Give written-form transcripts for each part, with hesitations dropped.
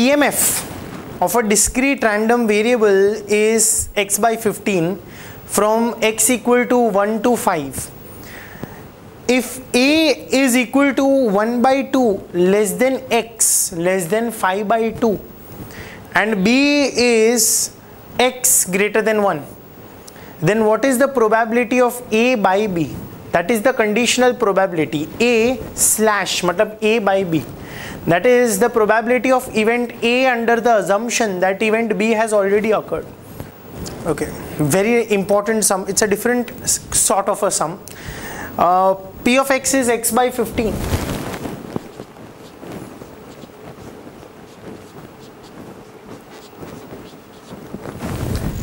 PMF of a discrete random variable is x by 15 from x equal to 1 to 5. If a is equal to 1 by 2 less than x less than 5 by 2 and b is x greater than 1, then what is the probability of a by b? That is the conditional probability. A slash matlab a by b, that is the probability of event a under the assumption that event b has already occurred. Okay, very important sum. It's a different sort of a sum. P of x is x by 15.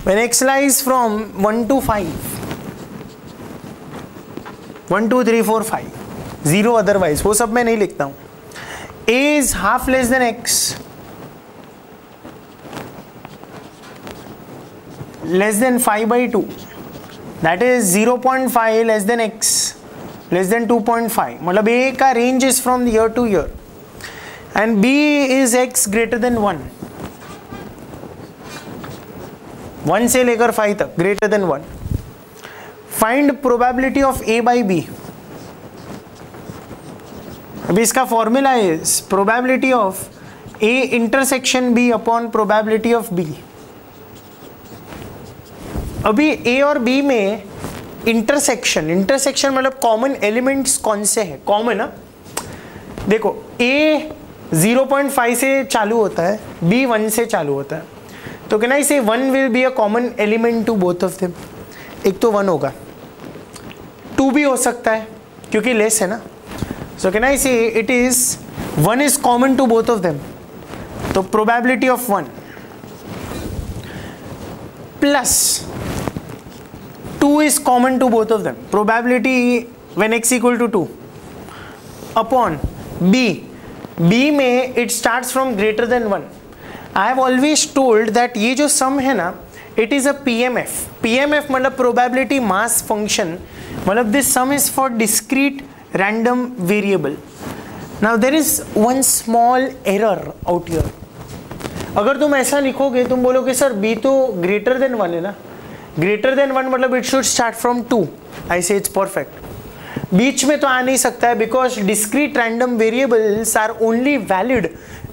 When x lies from 1 to 5, 1 2 3 4 5, 0 otherwise, वो सब मैं नहीं लिखता हूँ. A is half less than x less than 5 by 2, that is 0.5 less than x less than 2.5. मतलब A का range is from year to year and B is x greater than 1, 1 से लेकर 5 तक, greater than 1. Find probability of A by B. अभी इसका formula is probability of A intersection B upon probability of B. अभी A और B में intersection मतलब common elements कौन से हैं? कॉमन ना, देखो A 0.5 से चालू होता है, B 1 से चालू होता है, तो can I say 1 will be a common element to both of them. एक तो 1 होगा, 2 भी हो सकता है क्योंकि लेस है ना. सो can I say it is 1 is common to both of them, तो probability of 1 plus 2 is common to both of them, probability when x equal to 2 upon b. b में it starts from greater than 1. I have always told that ये जो sum है ना, it is a PMF. PMF मतलब probability mass function, मतलब this sum is for discrete random variable. Now there is one small error out here. अगर तुम ऐसा लिखोगे, तुम बोलोगे सर b तो greater than 1 है ना, ग्रेटर देन 1 मतलब इट शुड स्टार्ट फ्रॉम 2. आई से इट्स परफेक्ट. बीच में तो आ नहीं सकता है because discrete random variables are only valid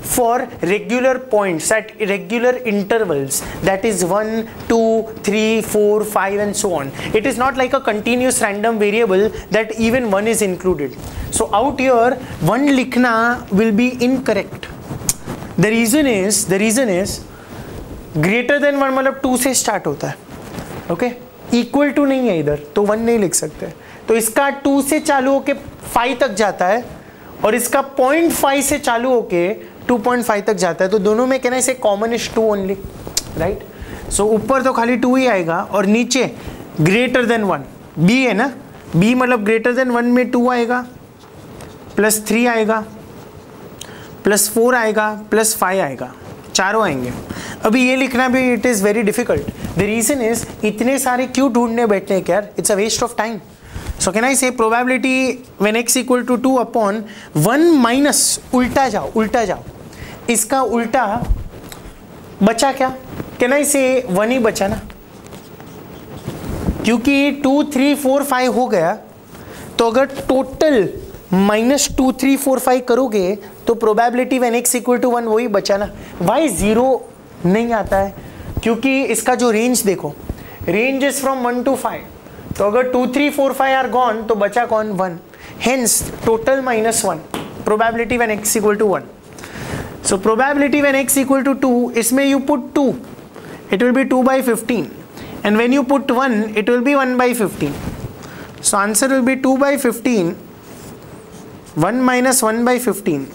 for regular points at regular intervals, that is 1 2 3 4 5 and so on. It is not like a continuous random variable that even 1 is included. So out here 1 लिखना will be incorrect. The reason is greater than 1 मतलब 2 से start होता है. Okay, equal to नहीं है इधर, तो 1 नहीं लिख सकते. तो इसका 2 से चालू होके 5 तक जाता है और इसका 0.5 से चालू होके 2.5 तक जाता है. तो दोनों में कहना इसे कॉमन इज 2 ओनली, राइट. सो ऊपर तो खाली 2 ही आएगा और नीचे ग्रेटर देन 1 b है ना, b मतलब ग्रेटर देन 1 में 2 आएगा, प्लस 3 आएगा, प्लस 4 आएगा, प्लस 5 आएगा, चारों आएंगे. अभी ये लिखना भी it is very difficult. The reason is इतने सारे क्यों ढूंढने बैठने हैं यार, it's a waste of time. So can I say probability when x equal to 2 upon 1 minus उल्टा जाओ, इसका उल्टा बचा क्या? कैन आई से 1 ही बचा ना, क्योंकि 2 3 4 5 हो गया. तो अगर टोटल माइनस 2 3 4 5 करोगे तो probability when x equal to 1 वही बचा ना. वाई 0 नहीं आता है? क्योंकि इसका जो रेंज देखो, रेंज इज फ्रॉम 1 to 5. तो अगर 2 3 4 5 आर गॉन तो बचा कौन? 1. Hence total minus 1, probability when x equal to 1. So probability when x equal to 2, इसमें you put 2, it will be 2 by 15, and when you put 1 it will be 1 by 15. So answer will be 2 by 15, 1 minus 1 by 15.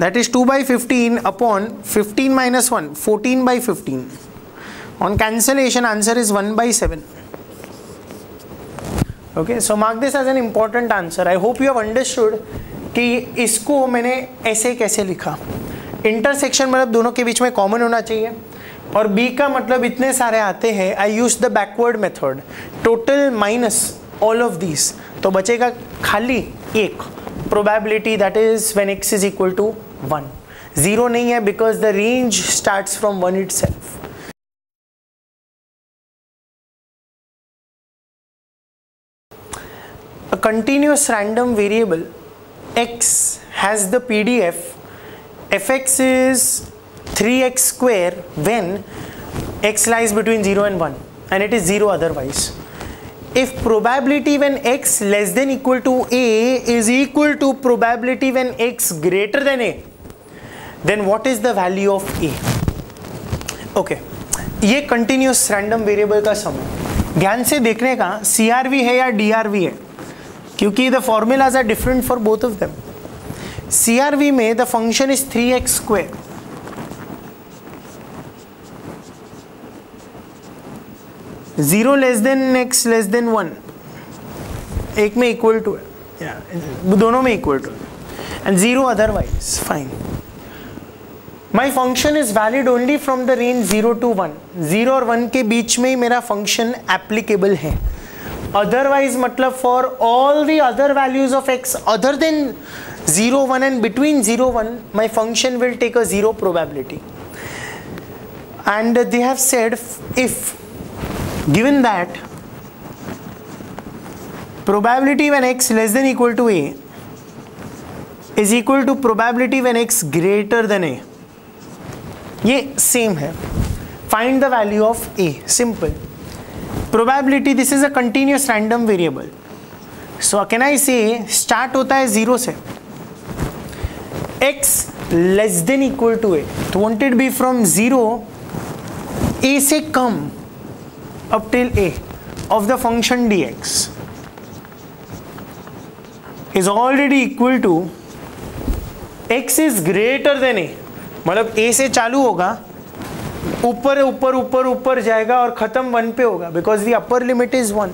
That is 2 by 15 upon 15 minus 1, 14 by 15. On cancellation, answer is 1 by 7. Okay, so mark this as an important answer. I hope you have understood कि इसको मैंने ऐसे कैसे लिखा. Intersection मतलब दोनों के बीच में कॉमन होना चाहिए, और B का मतलब इतने सारे आते हैं. I use the backward method, total minus all of this, तो बचेगा खाली एक probability, that is when x is equal to 1. 0 नहीं है because the range starts from 1 itself. A continuous random variable x has the PDF fx is 3x square when x lies between 0 and 1 and it is 0 otherwise. If probability when x less than equal to a is equal to probability when x greater than a, then what is the value of a? Okay, ये continuous random variable का सम है. ध्यान से देखने का CRV है या DRV है, क्योंकि the formulas are different for both of them. CRV में the function is 3x square. Zero less than x less than 1, एक में equal to है, दोनों में equal to है, and 0 otherwise. Fine. My function is valid only from the range 0 to 1. 0 और 1 के बीच में ही मेरा function applicable है. Otherwise मतलब for all the other values of x other than 0, 1 and between 0, 1, my function will take a 0 probability. And they have said if given that probability when x less than equal to a is equal to probability when x greater than a, ये same है. Find the value of a. Simple. Probability, this is a continuous random variable. So can I say start होता है 0 से, x less than equal to a, तो won't it be from 0 a से कम up till a of the function dx is already equal to x is greater than a, मतलब a से चालू होगा, ऊपर ऊपर ऊपर ऊपर जाएगा और खत्म 1 पे होगा, because the upper limit is 1.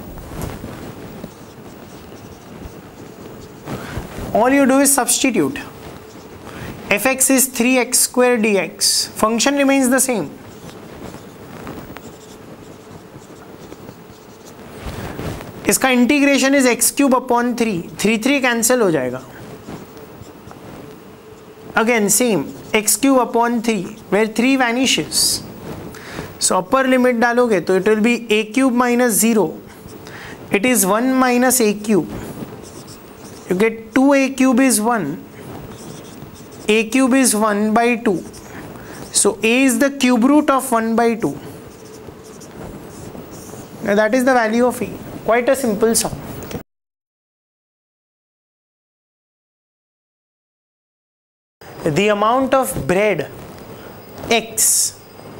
All you do is substitute. fx is 3x square dx. Function remains the same. इसका integration is x cube upon 3 cancel हो जाएगा. Again same x cube upon 3 where 3 vanishes. So upper limit डालोगे तो it will be a cube minus 0, it is 1 minus a cube, you get 2 a cube is 1, a cube is 1 by 2, so a is the cube root of 1 by 2. That is the value of a. Quite a simple sum. The amount of bread x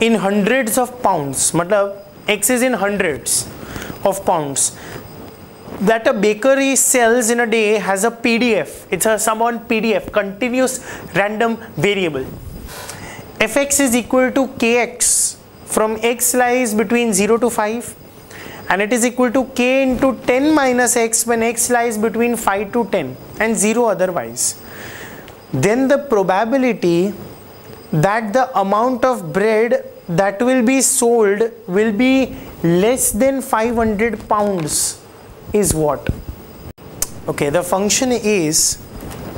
in hundreds of pounds, मतलब x is in hundreds of pounds, that a bakery sells in a day has a PDF. It's a sum on PDF, continuous random variable. fx is equal to kx from x lies between 0 to 5. And it is equal to k into 10 minus x when x lies between 5 to 10 and 0 otherwise. Then the probability that the amount of bread that will be sold will be less than 500 pounds is what? Okay, the function is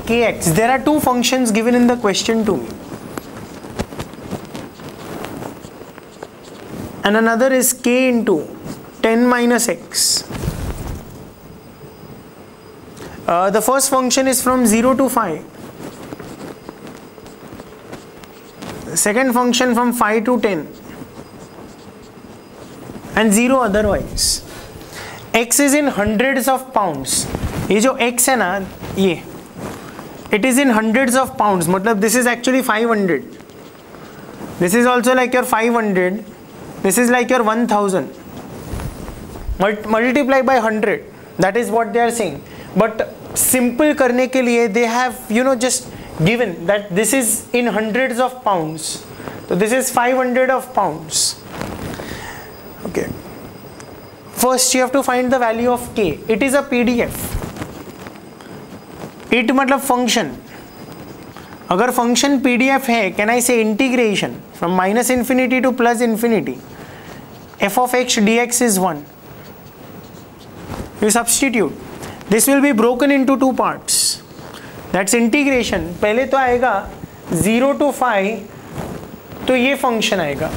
kx. There are two functions given in the question to me. And another is k into 10 minus x. The first function is from 0 to 5. The second function from 5 to 10. And 0 otherwise. X is in hundreds of pounds. ये जो x है ना, ये it is in hundreds of pounds. मतलब this is actually 500. This is also like your 500. This is like your 1000. Multiply by 100. That is what they are saying. But simple करने के लिए they have just given that this is in hundreds of pounds. So this is 500 of pounds. Okay. First you have to find the value of k. It is a PDF. It मतलब function. अगर function PDF है, can I say integration from minus infinity to plus infinity? f of x dx is 1. You substitute. This will be broken into two parts. That's integration. पहले तो आएगा 0 to 5, तो ये function आएगा.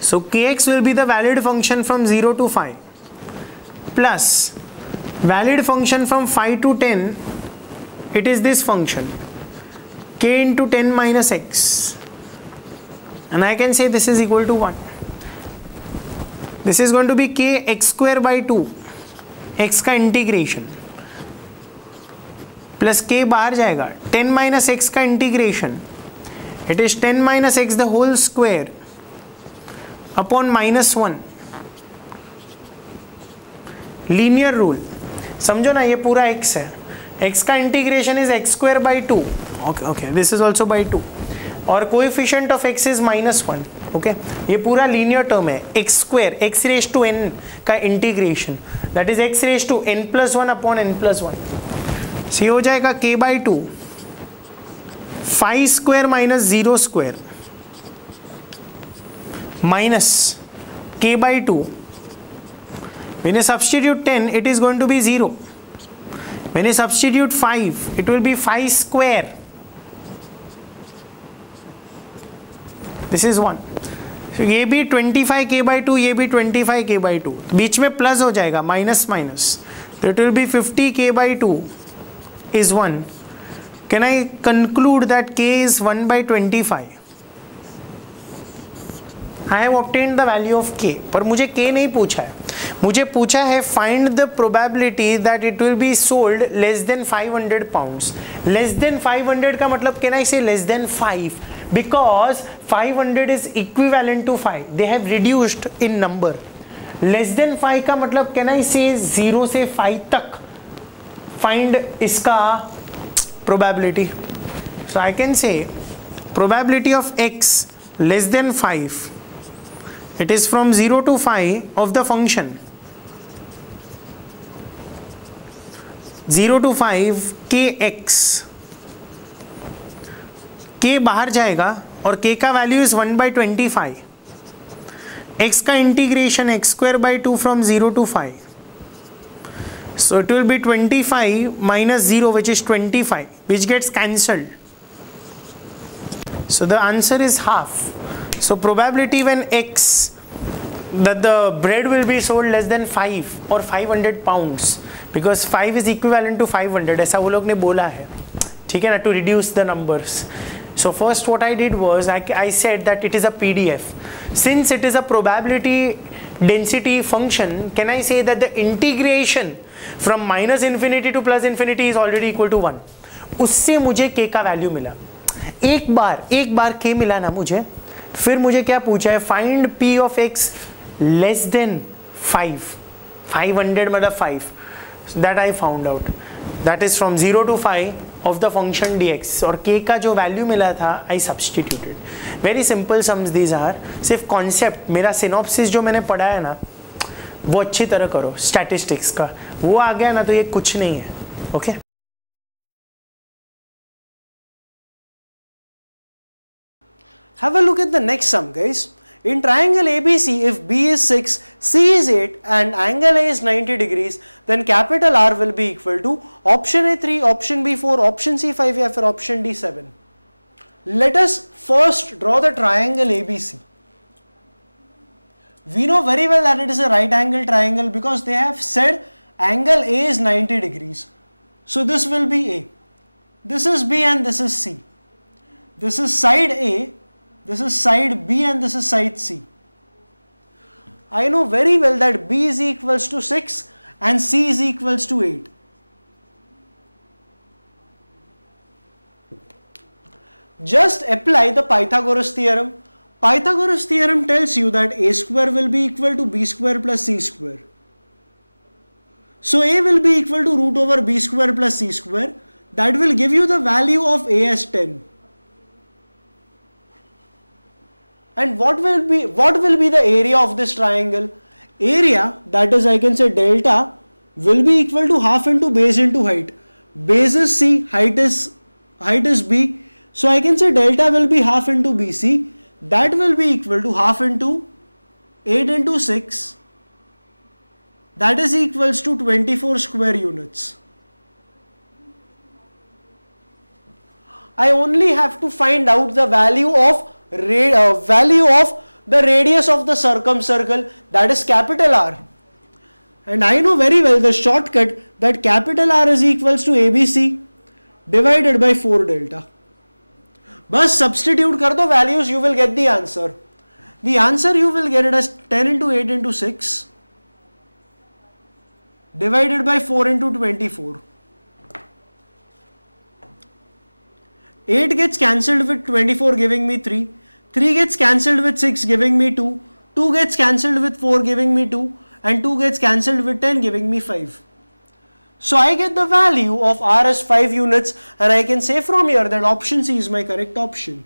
So kx will be the valid function from 0 to 5 plus valid function from 5 to 10, it is this function k into 10 minus x, and I can say this is equal to 1. This is going to be k x square by 2, x का integration plus k बाहर जाएगा, 10 minus x का integration, it is 10 minus x the whole square upon -1. Linear rule समझो ना, ये पूरा x है, x का integration is x square by 2, okay this is also by 2, और coefficient of x is -1. Okay ये पूरा लीनियर टर्म है, x square x raise to n का integration, that is x raise to n plus 1 upon n plus 1. C हो जाएगा k by 2 5 square minus 0 square minus k by 2. When you substitute 10, it is going to be 0. When you substitute 5, it will be 5 square. This is 1. So ये भी 25 k by 2, ये भी 25 k by 2, बीच में plus हो जाएगा, minus minus, तो it will B 50 k by 2 is 1. Can I conclude that k is 1 by 25? I have obtained the value of k, पर मुझे k नहीं पूछा है, मुझे पूछा है find the probability that it will be sold less than 500 pounds. Less than 500 का मतलब can I say less than 5? Because 500 is equivalent to 5. They have reduced in number. Less than 5 का मतलब can I say 0 से 5 तक. Find इसका probability. So I can say probability of x less than 5. It is from 0 to 5 of the function 0 to 5 kx. k बाहर जाएगा और k का value is 1 by 25. x का integration x square by 2 from 0 to 5. So it will be 25 minus 0, which is 25, which gets cancelled. So the answer is half. So probability when x, that the bread will be sold less than 5 or 500 pounds, because 5 is equivalent to 500, ऐसा वो लोग ने बोला है, ठीक है ना, to reduce the numbers. So first what I did was I said that it is a PDF. Since it is a probability density function, can I say that the integration from minus infinity to plus infinity is already equal to 1? उससे मुझे k का value मिला. एक बार k मिला ना मुझे, फिर मुझे क्या पूछा है, find p of x less than 5. 500 मतलब 5. So that I found out. That is from 0 to 5 of the function dx, और k का जो वैल्यू मिला था I substituted. Very simple sums these are. सिर्फ कॉन्सेप्ट, मेरा सिनॉप्सिस जो मैंने पढ़ा है ना वो अच्छी तरह करो, स्टैटिस्टिक्स का वो आ गया ना तो ये कुछ नहीं है. Okay Have a look at the next sum, guys. In triangle ABC, if B is 6, C is 8 and angle A is 90 degrees, then capital R will be equal to option A 3, option B 4, option C 5 या फिर option D 7. Let us first draw the triangle ABC. We know very well that it is a right angle triangle because they have said angle A is 90 degrees. So this will be A. This is B and this is C. This is side A. This is side B and this is side C. I know very well that B is equals to 6 and C is equals to 8. Just apply the Pythagoras theorem. Pythagoras theorem tells you that A square will be equal to B square plus C square. So A will be equal to root over B square plus C square. That will give you the value of A as 10. And what will be the area of this triangle? Area, that is I can say delta, will be equal to half into base into height. Base is C, height is B. So I can say delta will be half into BC. That will be equal to half into 8 into 6. That is equals to 24 square units. I only have to find out the value of the radius of the circumcircle, that is capital R. And I know very well the shortcut that capital R is equals to ABC divided by 4 delta. Bas substitute kar do values, you will get the answer. The answer you will get it as 10 into 8 into 6 divided by 4 into 24. 8 gets cancelled with 24 giving me 3. 3 gets cancelled with 6 giving me 2. 2 gets cancelled with 4 giving me 2. And 2 gets cancelled with 10 giving me 5. So I get the value of R as 5 units, and I can say from here that option C is my correct option.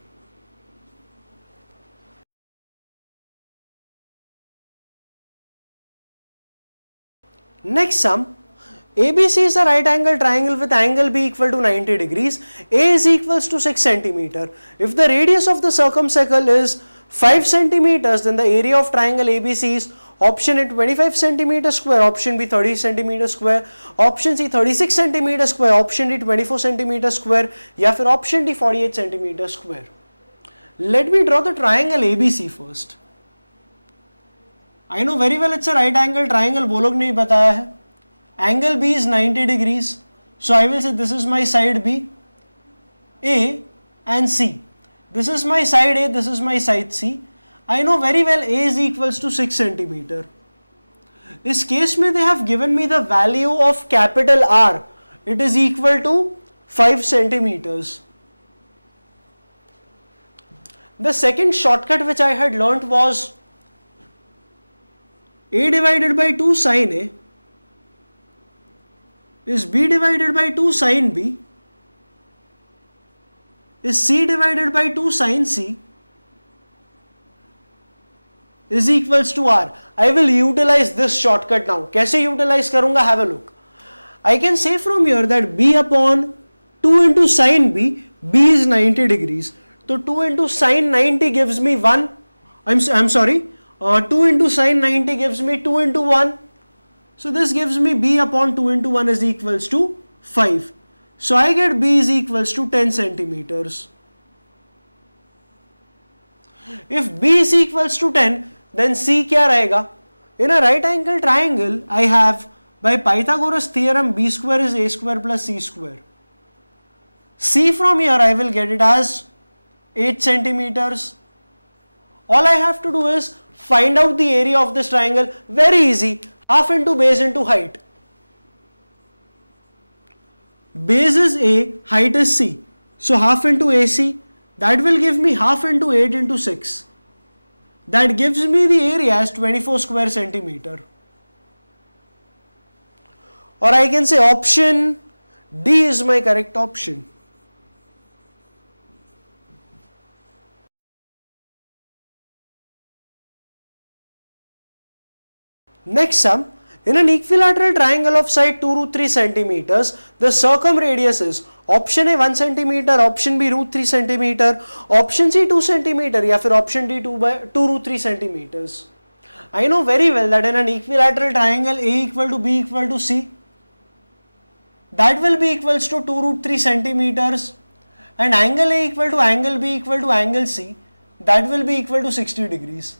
Next sum. ABC is a right angle triangle with angle B equal to 90 degrees. A is equals to 6 centimeter. If the radius of the circumcircle is 5 centimeters, then the area of triangle ABC is option A 25 centimeter square, option B 30 centimeter square, option C 36 centimeter square, option D 24 centimeter square, या फिर option D 48 centimeter square. Let me draw the triangle ABC first. I know very well it's a right angle triangle, वो लोग नहीं बताया है. Angle B is 90 degrees. So I will say this is my side B, A and C. This is my side A, this is my side C. I know very well A is equals to 6 centimeter. This case में they have given me the value of capital R. It is equal to 5 centimeters. The second shortcut which I had learnt was A divided by 2 sin A is B divided by 2 sin B is C divided by 2 sin C is equals to R. I will utilize this shortcut now. कैसे utilize करूँगा? Have a look. I can say from here that B upon 2 into sin B, B is 90 degrees. So 2 into sin 90 gives me 1. I'm sorry. 2 into sin 90 gives me 2 into 1. So this gives me B upon 2 into 1 is equals to 5. So I get B is equals to 10 centimeters. If B is equals to 10, then C क्या रहेगा? In a right angle triangle, I have by Pythagoras theorem B square is A square plus C square. C from here I will get it as 8 centimeters. All I have to do is find out the area of this triangle. Very easy. Half into base into height. Base is A, height is C. So half into AC, that will give me half into 8 into 6. That gives me the area as 24 square centimeter. Or I can say option D is my correct option. Next sum. In an equilateral triangle of side 2 root 3 centimeters, the circumradius is option A 1 centimeter, option B root 3 centimeter, option C 2 centimeter, या फिर option D 2 root 3 centimeters. I know very well that in an equilateral triangle A equal to B equal to C, that will be equals to 2 root 3 centimeters, and angle A equal to angle B equal to angle C, that will be equal to 60 degrees.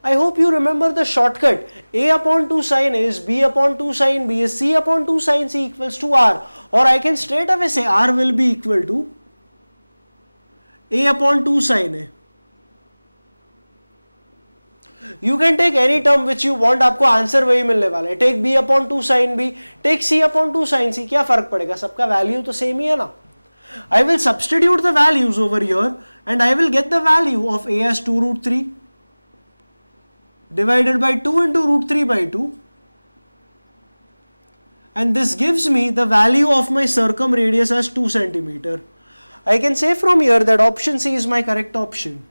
I hope you remember the shortcut. A upon 2 sin A is B upon 2 sin B is C upon 2 sin C equals to R. Or I can straight away say R will be equal to A upon 2 sin A. You can take any term which you want, आपको answer वही मिलने वाला है. Take B upon 2 sin B, take C upon 2 sin C. क्या फर्क पड़ेगा? सबका value तो सेम ही है ना. I will substitute the values over here and I will get the value of A as 2 root 3 divided by 2 into root 3 by 2, and this gives me the value of my circumradius as 2 centimeter. I can say from here that option C is my correct option.